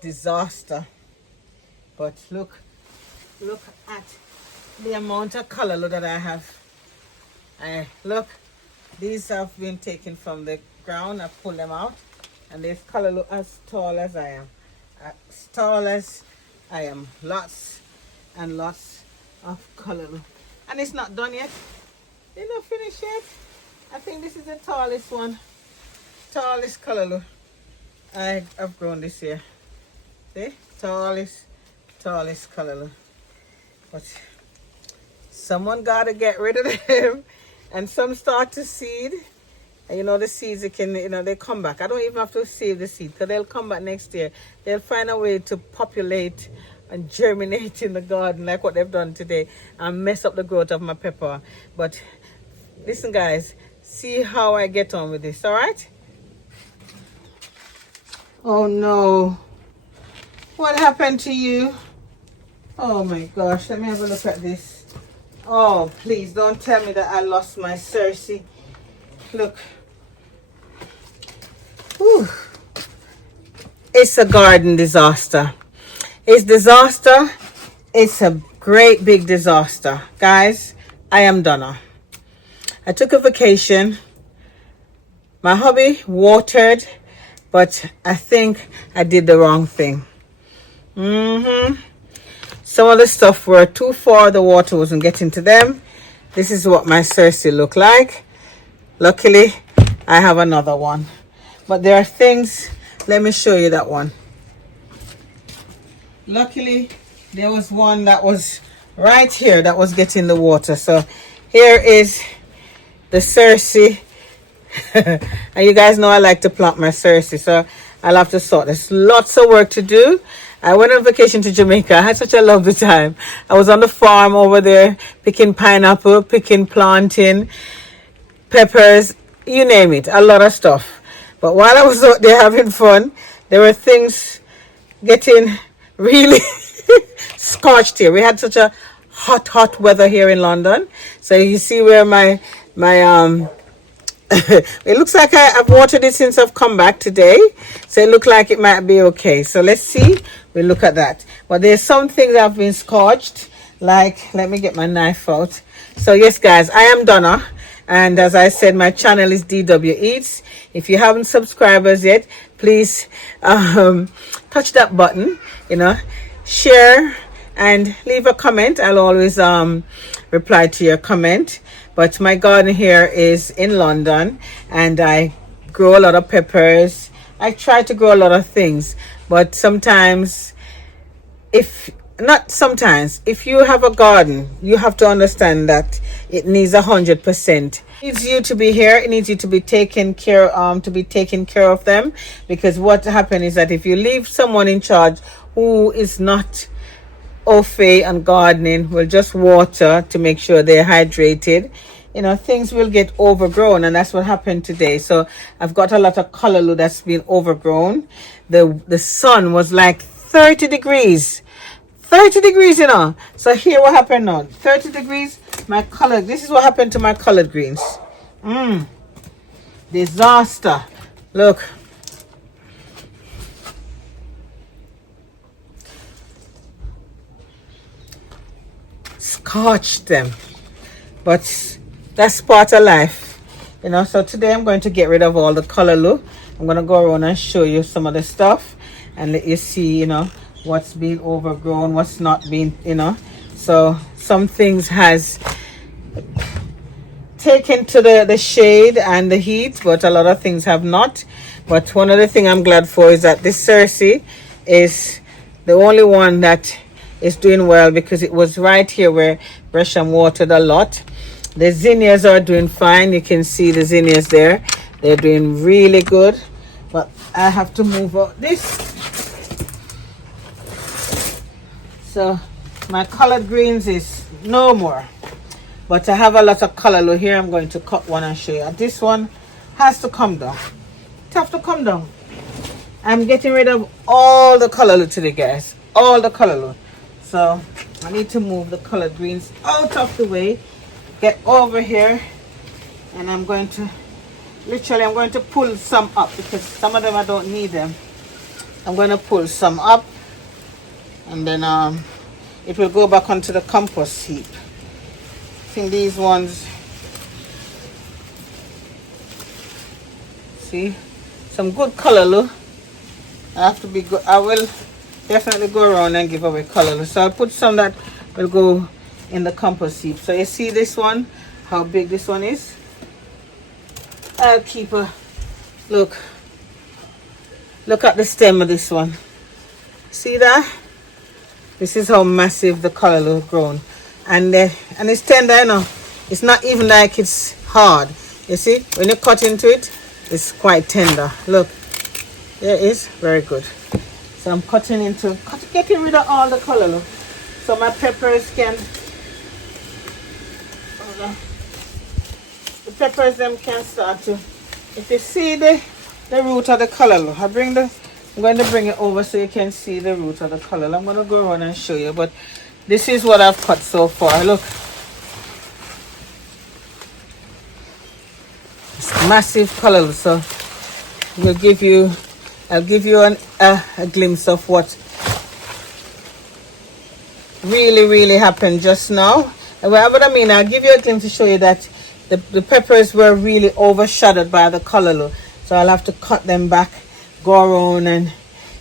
disaster. But look at the amount of color that I have. Look, these have been taken from the ground. I pulled them out, and this color look as tall as I am. As tall as I am. Lots and lots of color. And it's not done yet. They're not finished yet. I think this is the tallest one. Tallest color I've grown this year. See? Tallest color. But someone gotta get rid of them. And some start to seed. And you know the seeds, they come back. I don't even have to save the seed because they'll come back next year. They'll find a way to populate and germinate in the garden like what they've done today and mess up the growth of my pepper. But listen guys, see how I get on with this, all right? Oh no. What happened to you? Oh my gosh, let me have a look at this. Oh, please don't tell me that I lost my Cersei. Look. Whew. It's a garden disaster. It's disaster. It's a great big disaster. Guys, I am done. I took a vacation. My hubby watered, but I think I did the wrong thing. Some of the stuff were too far. The water wasn't getting to them. This is what my Cersei look like. Luckily, I have another one. But there are things, let me show you that one. Luckily, there was one that was right here that was getting the water. So here is the Cersei. And you guys know I like to plant my Cersei, so I'll have to sort. There's lots of work to do. I went on vacation to Jamaica. I had such a lovely time. I was on the farm over there picking pineapple, planting, peppers, you name it, a lot of stuff. But while I was out there having fun, there were things getting really scorched here. We had such a hot weather here in London. So you see where my it looks like I've watered it since I've come back today. So it looks like it might be okay. So let's see. We'll look at that. But there's some things that have been scorched. Like, let me get my knife out. So yes, guys, I am Donna. And as I said, my channel is DW Eats. If you haven't subscribed yet, please touch that button, share and leave a comment. I'll always reply to your comment. But my garden here is in London, and I grow a lot of peppers. I try to grow a lot of things, but sometimes, if you have a garden, you have to understand that it needs 100%. It needs you to be here. It needs you to be taken care of them, because what happens is that if you leave someone in charge who is not au fait on gardening, will just water to make sure they're hydrated, things will get overgrown, and that's what happened today. So I've got a lot of callaloo that's been overgrown. The sun was like 30 degrees. 30 degrees, So here what happened now. 30 degrees, this is what happened to my collard greens. Disaster. Look. Scorched them. But that's part of life. So today I'm going to get rid of all the callaloo. I'm going to go around and show you some of the stuff and let you see, what's been overgrown, what's not been, So some things has taken to the shade and the heat, but a lot of things have not. But one of the things I'm glad for is that this Cersei is the only one that is doing well, because it was right here where Gresham watered a lot. The zinnias are doing fine. You can see the zinnias there. They're doing really good. But I have to move out this. So my collard greens is no more. But I have a lot of callaloo here. I'm going to cut one and show you. This one has to come down. It has to come down. I'm getting rid of all the callaloo today, guys. All the callaloo. So I need to move the collard greens out of the way. Get over here, and I'm going to pull some up, because some of them I don't need them. I'm going to pull some up, and then it will go back onto the compost heap. I think these ones, see, some good color, look. I have to be good. I will definitely go around and give away color. So I'll put some that will go in the compost heap. So you see this one, how big this one is? I'll keep a look. Look at the stem of this one. See that? This is how massive the color has grown, and it's tender, you know. It's not even like it's hard. You see, when you cut into it, it's quite tender. Look, there it is. Very good. So I'm cutting into, getting rid of all the color, look. So my peppers can, the peppers them can start to, if you see the root of the color, look, I'm going to bring it over so you can see the root of the color. I'm going to go around and show you, but this is what I've cut so far. Look, it's massive color. So I'll give you a glimpse of what really happened just now. And what I mean, I'll give you a glimpse to show you that the peppers were really overshadowed by the color, look. So I'll have to cut them back, go around and,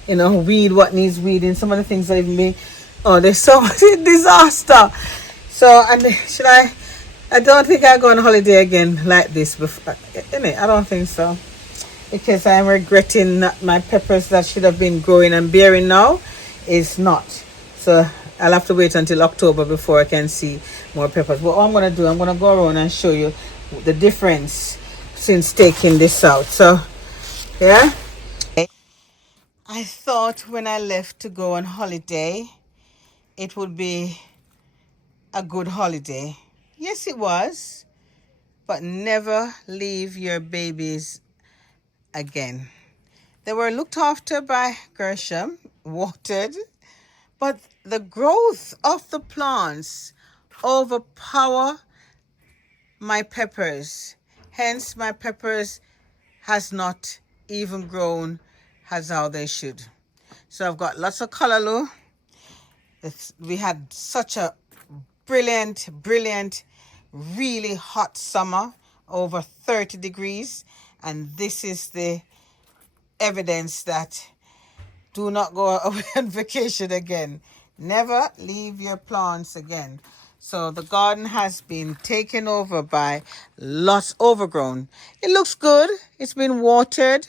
you know, weed what needs weeding. Some of the things that even be, oh, there's so much disaster. So, and I don't think I'll go on holiday again like this before, innit? I don't think so, because I'm regretting that my peppers that should have been growing and bearing now is not. So I'll have to wait until October before I can see more peppers. But what I'm going to do, I'm going to go around and show you the difference since taking this out. So, yeah. I thought when I left to go on holiday, it would be a good holiday. Yes, it was. But never leave your babies again. They were looked after by Gershom, watered, but the growth of the plants overpower my peppers. Hence, my peppers has not even grown as how they should. So I've got lots of color, look. We had such a brilliant, really hot summer, over 30 degrees. And this is the evidence that do not go away on vacation again. Never leave your plants again. So the garden has been taken over by lots overgrown. It looks good. It's been watered.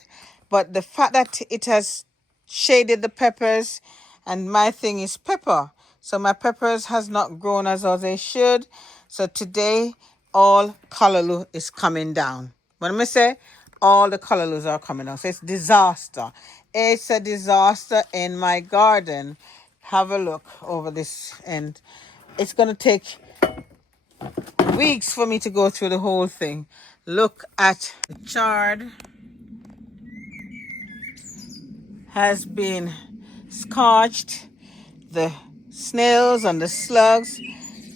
But the fact that it has shaded the peppers, and my thing is pepper. So my peppers has not grown as how they should. So today, all callaloo is coming down. When I say all the callaloos are coming down. So it's disaster. It's a disaster in my garden. Have a look over this, and it's going to take weeks for me to go through the whole thing. Look at the chard has been scorched. The snails and the slugs,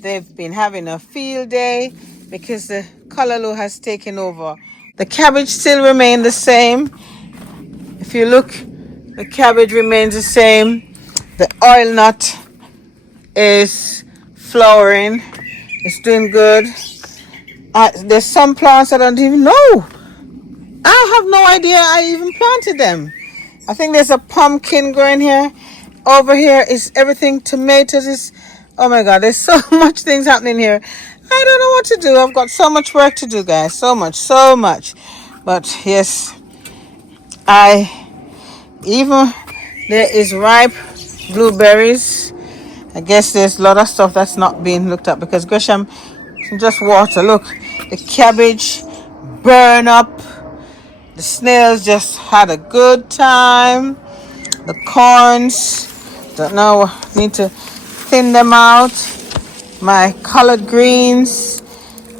they've been having a field day because the callaloo has taken over. The cabbage still remains the same. If you look, the cabbage remains the same. The oil nut is flowering. It's doing good. There's some plants I don't even know. I have no idea I even planted them. I think there's a pumpkin growing here. Over here is everything. Tomatoes is, oh my God, there's so much things happening here. I don't know what to do. I've got so much work to do, guys. So much. But yes, there is ripe blueberries. I guess there's a lot of stuff that's not being looked at because Gresham just water. Look, the cabbage burn up. The snails just had a good time. The corns, don't know, need to thin them out. My collard greens,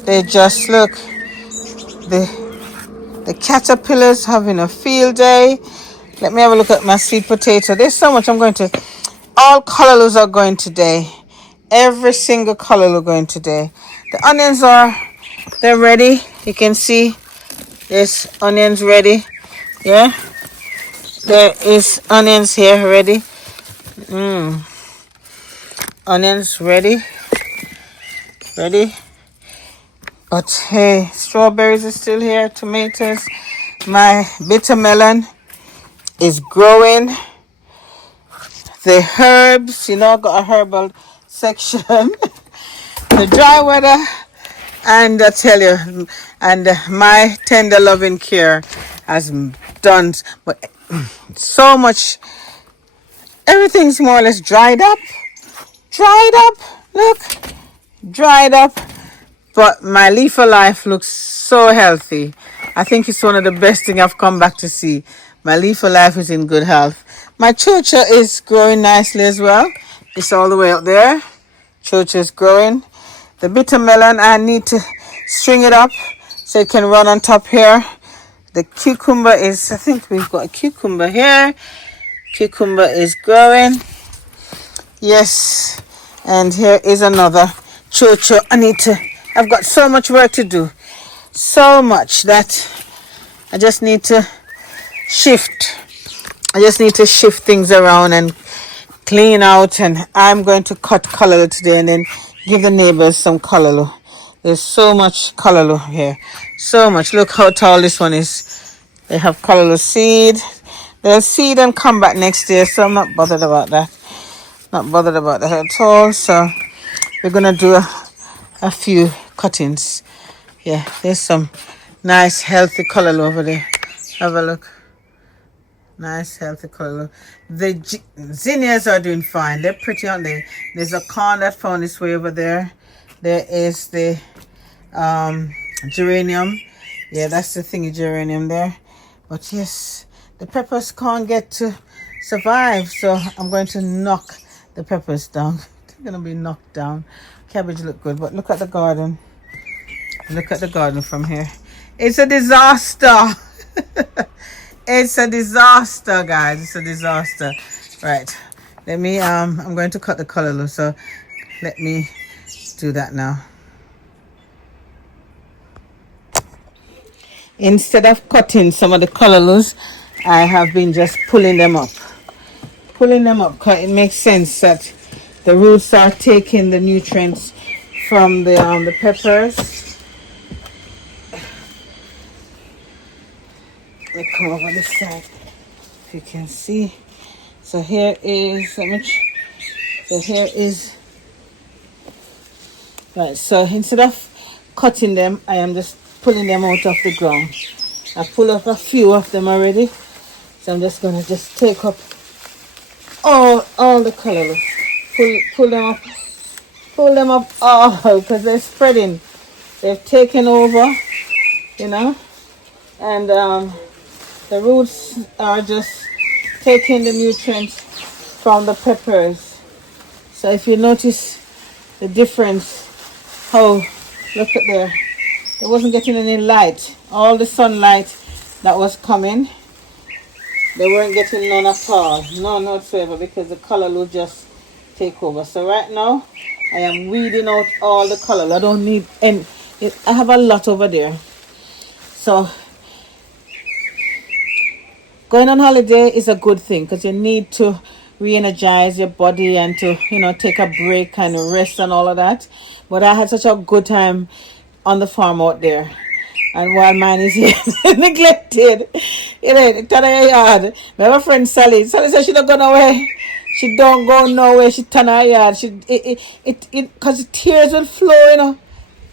they just look. The caterpillars having a field day. Let me have a look at my sweet potato. There's so much I'm going to. All callaloos are going today. Every single callaloo going today. The onions they're ready. You can see there's onions ready. Yeah. There is onions here ready. Onions ready. But hey, strawberries are still here. Tomatoes. My bitter melon is growing. The herbs, I got a herbal section. The dry weather, and I tell you, and my tender loving care has done but so much. Everything's more or less dried up. Look, dried up. But my leaf of life looks so healthy. I think it's one of the best things I've come back to see. My leaf of life is in good health. My chocha is growing nicely as well. It's all the way up there. Chocha is growing. The bitter melon, I need to string it up so it can run on top here. The cucumber is, I think we've got a cucumber here. Cucumber is growing. Yes. And here is another chocha. I've got so much work to do. So much that I just need to shift. Things around and clean out. And I'm going to cut callaloo today and then give the neighbors some callaloo. There's so much callaloo here. So much. Look how tall this one is. They have callaloo seed. They'll seed and come back next year. So I'm not bothered about that. At all. So we're going to do a few cuttings. Yeah, there's some nice healthy callaloo over there. Have a look. Nice healthy callaloo. The zinnias are doing fine. They're pretty, aren't they? There's a corn that found its way over there. There is the geranium. Yeah, that's the thingy geranium there. But yes, the peppers can't get to survive. So I'm going to knock the peppers down. They're going to be knocked down. Cabbage look good, but look at the garden. Look at the garden from here. It's a disaster. It's a disaster, guys. It's a disaster. Right. Let me, I'm going to cut the callaloo. So let me do that now. Instead of cutting some of the callaloos, I have been just pulling them up. Because it makes sense that the roots are taking the nutrients from the peppers. Let me come over this side, if you can see. So here is right. So instead of cutting them, I am just pulling them out of the ground. I pull up a few of them already, so I'm just gonna take up all the callaloo. Pull them up all because they're spreading. They've taken over, and the roots are just taking the nutrients from the peppers. So if you notice the difference, look at there. It wasn't getting any light. All the sunlight that was coming, they weren't getting none at all. None whatsoever, because the callaloo just take over. So right now, I am weeding out all the callaloo. I don't need any. I have a lot over there. So going on holiday is a good thing because you need to re-energize your body and to, take a break and rest and all of that. But I had such a good time on the farm out there. And while mine is here neglected, turn her yard. My friend Sally said she don't go nowhere. She don't go nowhere. She turn her yard. Because tears will flow,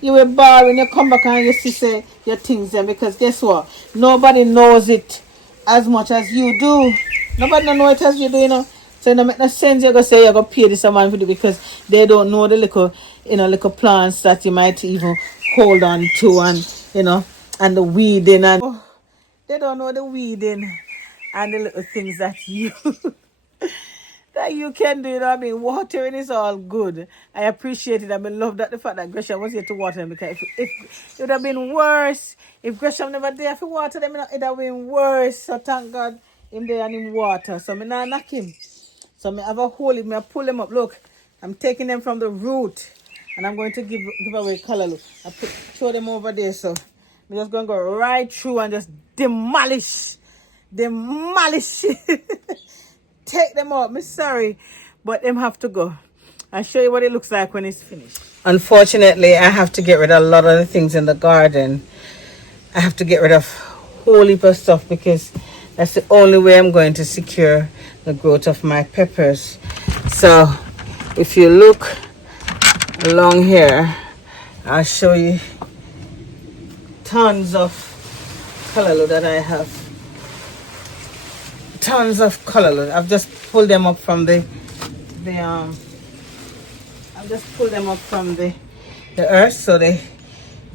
You will bar when you come back and you see say your things then, because guess what? Nobody knows it as much as you do. Nobody don't know it as you do, So it don't make no sense you're going to say you're going to pay this amount for it because they don't know the little plants that you might even hold on to and the weeding and they don't know the weeding and the little things that you that you can do. I mean, watering is all good. I appreciate it. I love that the fact that Gresham was here to water them, because if it would have been worse if Gresham never there to water them, it would have been worse. So thank God him there and him water. So I not knock him. So I have a hole in me. I pull them up. Look, I'm taking them from the root and I'm going to give away callaloo. Throw them over there. So I'm just going to go right through and just demolish They malish. Take them out. I'm sorry, but them have to go. I'll show you what it looks like when it's finished. Unfortunately, I have to get rid of a lot of the things in the garden. I have to get rid of a whole heap of stuff because that's the only way I'm going to secure the growth of my peppers. So if you look along here, I'll show you tons of callaloo that I have. Tons of callaloo. I've just pulled them up from the earth, so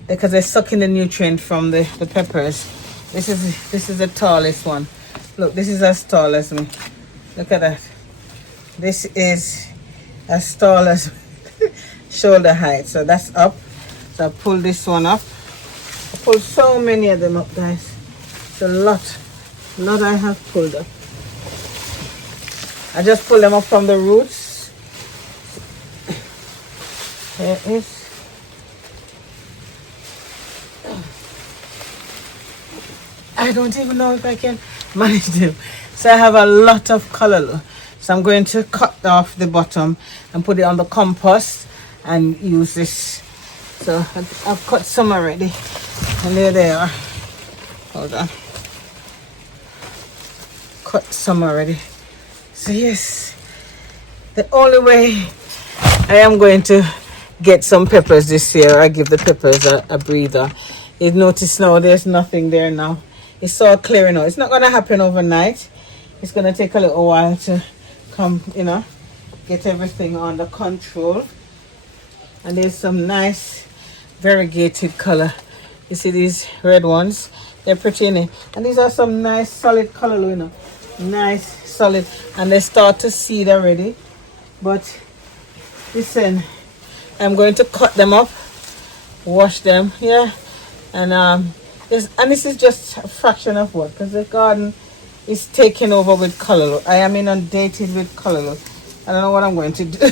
because they're sucking the nutrient from the peppers. This is the tallest one. Look, this is as tall as me. Look at that. This is as tall as shoulder height. So that's up. So I pull this one up. I pulled so many of them up, guys. It's a lot. A lot I have pulled up. I just pull them up from the roots. There it is. I don't even know if I can manage them. So I have a lot of callaloo. So I'm going to cut off the bottom and put it on the compost and use this. So I've cut some already. And there they are. Hold on. Cut some already. So yes, the only way I am going to get some peppers this year, I give the peppers a breather. You notice now there's nothing there now. It's all clearing out. It's not going to happen overnight. It's going to take a little while to come, get everything under control. And there's some nice variegated color. You see these red ones? They're pretty, innit? And these are some nice solid callaloo, nice solid, and they start to seed already. But listen, I'm going to cut them up, wash them, and this is just a fraction of what, because the garden is taken over with callaloo. I am inundated with callaloo. I don't know what I'm going to do.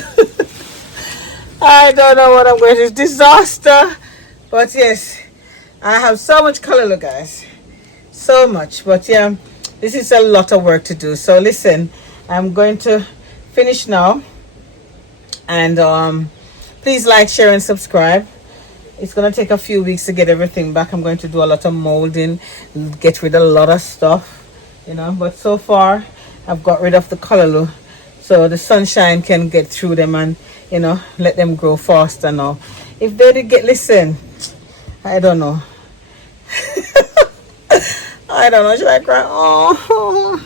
I don't know what I'm going to do. Disaster. But yes, I have so much callaloo, guys, so much. But yeah, this is a lot of work to do. So listen, I'm going to finish now, and please like, share, and subscribe. It's going to take a few weeks to get everything back. I'm going to do a lot of molding, get rid of a lot of stuff, but so far I've got rid of the callaloo so the sunshine can get through them and let them grow faster now. If they did listen, I don't know. I don't know, should I cry? Oh,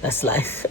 that's life.